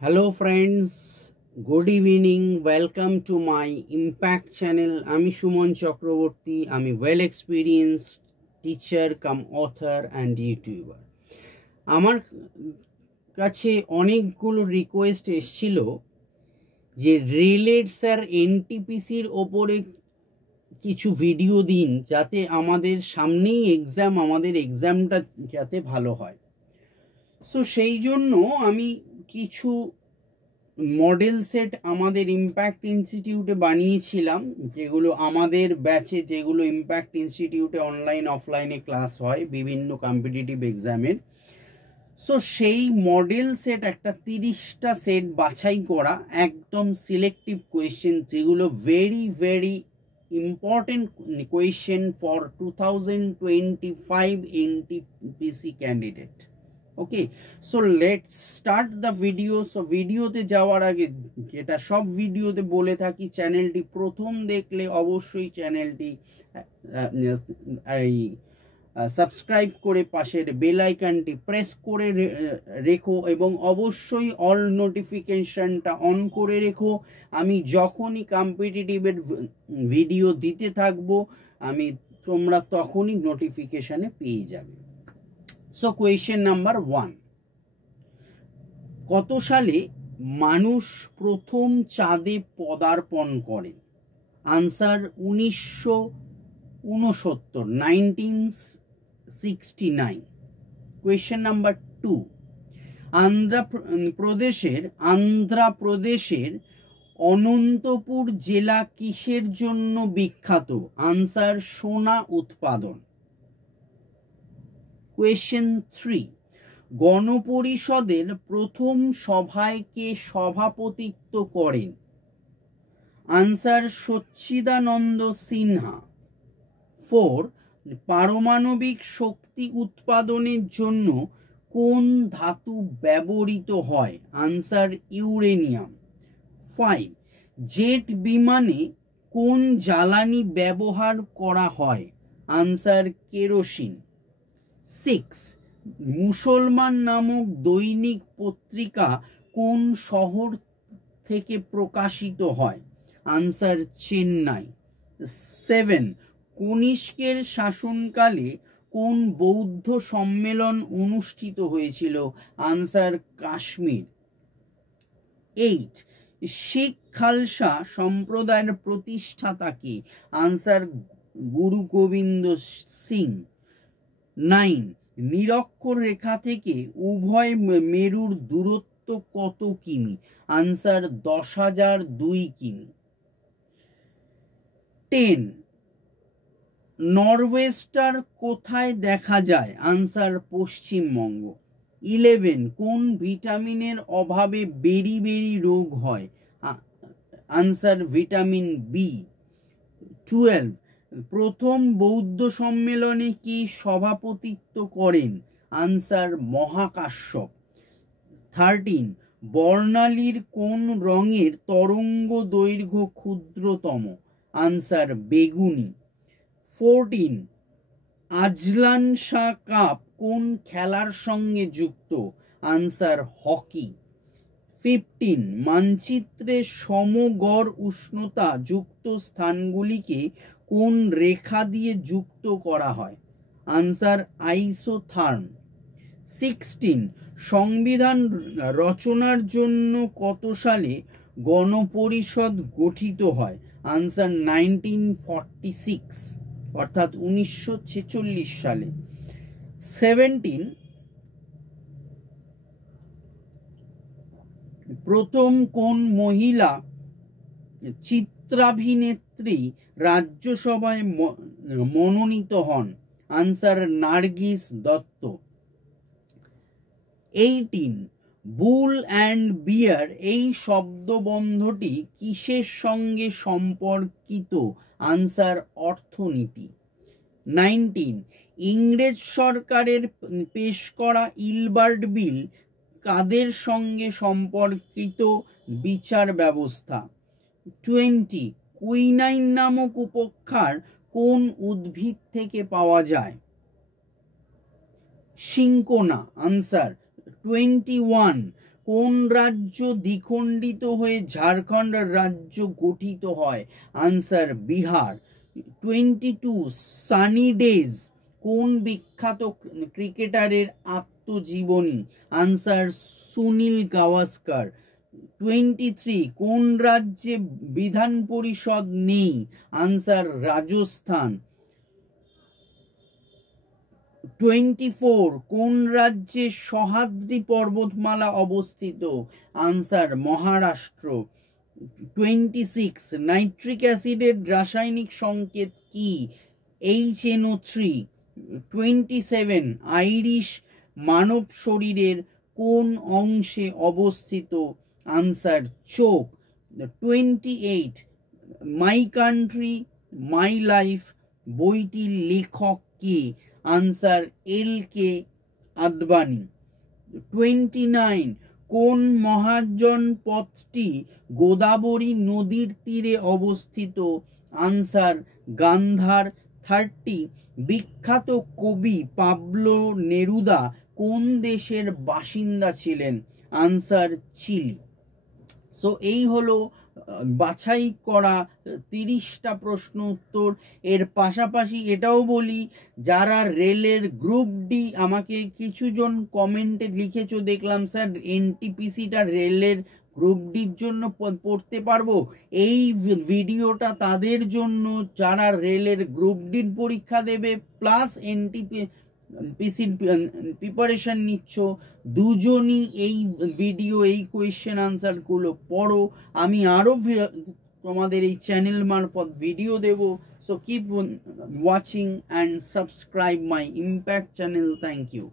Hello friends, good evening. Welcome to my Impact channel. আমি সুমন চক্রবর্তী। আমি well experienced teacher come author and YouTuber. আমার কাছে অনেকগুলো request এসেছিল যে রিলেট স্যার এনটিপিসির ওপরে কিছু ভিডিও দিন, যাতে আমাদের সামনেই এক্সাম, আমাদের এক্সামটা যাতে ভালো হয়। সো সেই জন্য আমি কিছু মডেল সেট আমাদের ইম্প্যাক্ট ইনস্টিটিউটে বানিয়েছিলাম, যেগুলো আমাদের ব্যাচে, যেগুলো ইম্প্যাক্ট ইনস্টিটিউটে অনলাইন অফলাইনে ক্লাস হয় বিভিন্ন কম্পিটিটিভ এক্সামের। সো সেই মডেল সেট একটা 30টা সেট বাছাই করা, একদম সিলেক্টিভ কোয়েশ্চেন, যেগুলো very very important question for 2025 NTPC candidate. Okay, so let's start the video. So ভিডিওতে যাওয়ার আগে, যেটা সব ভিডিওতে বলে থাকি, চ্যানেলটি প্রথম দেখলে অবশ্যই চ্যানেলটি সাবস্ক্রাইব করে পাশের বেল আইকনটি প্রেস করে রেখো এবং অবশ্যই অল নোটিফিকেশনটা অন করে রেখো। আমি যখনই কম্পিটিটিভের ভিডিও দিতে থাকবো তোমরা তখনই নোটিফিকেশনে পেয়ে যাবে। সো কোয়েশ্চেন নাম্বার 1, কত সালে মানুষ প্রথম চাঁদে পদার্পণ করেন? আনসার 1969। কোয়েশ্চেন নাম্বার 2, আন্ধ্রপ্রদেশের অনন্তপুর জেলা কিসের জন্য বিখ্যাত? আনসার সোনা উৎপাদন। কোয়েশ্চেন 3, গণপরিষদের প্রথম সভায় কে সভাপতিত্ব করেন? আনসার সচ্চিদানন্দ সিনহা। 4, পারমাণবিক শক্তি উৎপাদনের জন্য কোন ধাতু ব্যবহৃত হয়? Answer uranium. 5, জেট বিমানে কোন জ্বালানি ব্যবহার করা হয়? Answer kerosene. 6, মুসলমান নামক দৈনিক পত্রিকা কোন শহর থেকে প্রকাশিত হয়? আনসার চেন্নাই। 7, কনিষ্কের শাসনকালে কোন বৌদ্ধ সম্মেলন অনুষ্ঠিত হয়েছিল? আনসার কাশ্মীর। 8, শিখ খালসা সম্প্রদায়ের প্রতিষ্ঠাতা কে? আনসার গুরু গোবিন্দ সিং। 9, নিরক্ষর রেখা থেকে উভয় মেরুর দূরত্ব কত কিমি? আনসার 10,002 কিমি। 10, নরওয়েস্টার কোথায় দেখা যায়? আনসার পশ্চিমবঙ্গ। 11, কোন ভিটামিনের অভাবে বেরি রোগ হয়? Answer vitamin B. 12, প্রথম বৌদ্ধ সম্মেলনে কে সভাপতিত্ব করেন? আনসার মহাকাশ্যপ। 13, বর্ণালীর কোন রঙের তরঙ্গ দৈর্ঘ্য ক্ষুদ্রতম? আনসার বেগুনি। 14, আজলান শাহ কাপ কোন খেলার সঙ্গে যুক্ত? Answer hockey. 15, মানচিত্রে সমগড় উষ্ণতা যুক্ত স্থানগুলিকে কোন রেখা দিয়ে যুক্ত করা হয়? Answer isotherm. 16, সংবিধান রচনার জন্য কত সালে গণপরিষদ গঠিত হয়? আনসার 1946, অর্থাৎ 1946 সালে। 17, প্রথম কোন মহিলা চিত্রাভিনেত্রী রাজ্যসভায় মনোনীত হন? Answer Nargis Dutt. 18, bull and bear এই শব্দবন্ধটি কিসের সঙ্গে সম্পর্কিত? আনসার অর্থনীতি। 19, ইংরেজ সরকারের পেশ করা ইলবার্ট বিল কাদের সঙ্গে সম্পর্কিত বিচার ব্যবস্থা? 20, কুইনাইন নামক উপক্ষার কোন উদ্ভিদ থেকে পাওয়া যায়? সিনকোনা। আনসার 21, কোন রাজ্য দ্বিখণ্ডিত হয়ে ঝাড়খণ্ড রাজ্য গঠিত হয়? আনসার বিহার। 22 সানি ডেজ কোন বিখ্যাত ক্রিকেটারের আত্মজীবনী? আনসার সুনীল গাভাস্কার। 23 কোন রাজ্যে বিধান পরিষদ নেই? আনসার রাজস্থান। 24 কোন রাজ্যে সহ্যাদ্রি পর্বতমালা অবস্থিত? আনসার মহারাষ্ট্র। 26 নাইট্রিক অ্যাসিডের রাসায়নিক সংকেত কি? HNO3। 27 আইরিশ মানব শরীরের কোন অংশে অবস্থিত? আনসার চোখ। 28 মাই কান্ট্রি মাই লাইফ বইটির লেখক কে? Answer LK Advani. 29 কোন মহাজনপদটি গোদাবরী নদীর তীরে অবস্থিত? আনসার গান্ধার। 30 বিখ্যাত কবি পাবলো নেরুদা কোন দেশের বাসিন্দা ছিলেন? Answer chilli. সো এই হলো বাছাই করা 30টা প্রশ্ন উত্তর। এর পাশাপাশি এটাও বলি, যারা রেলের গ্রুপ ডি, আমাকে কিছুজন কমেন্টে লিখেছো দেখলাম, স্যার এনটিপিসিটা রেলের গ্রুপ ডির জন্য পড়তে পারবো? এই ভিডিওটা তাদের জন্য যারা রেলের গ্রুপ ডির পরীক্ষা দেবে প্লাস এনটিপিসির প্রিপারেশন নিচ্ছ, দুজনই এই ভিডিও এই কোয়েশ্চেন আনসারগুলো পড়ো। আমি আরও তোমাদের এই চ্যানেল মারফত ভিডিও দেব। So keep watching and subscribe my impact channel. Thank you.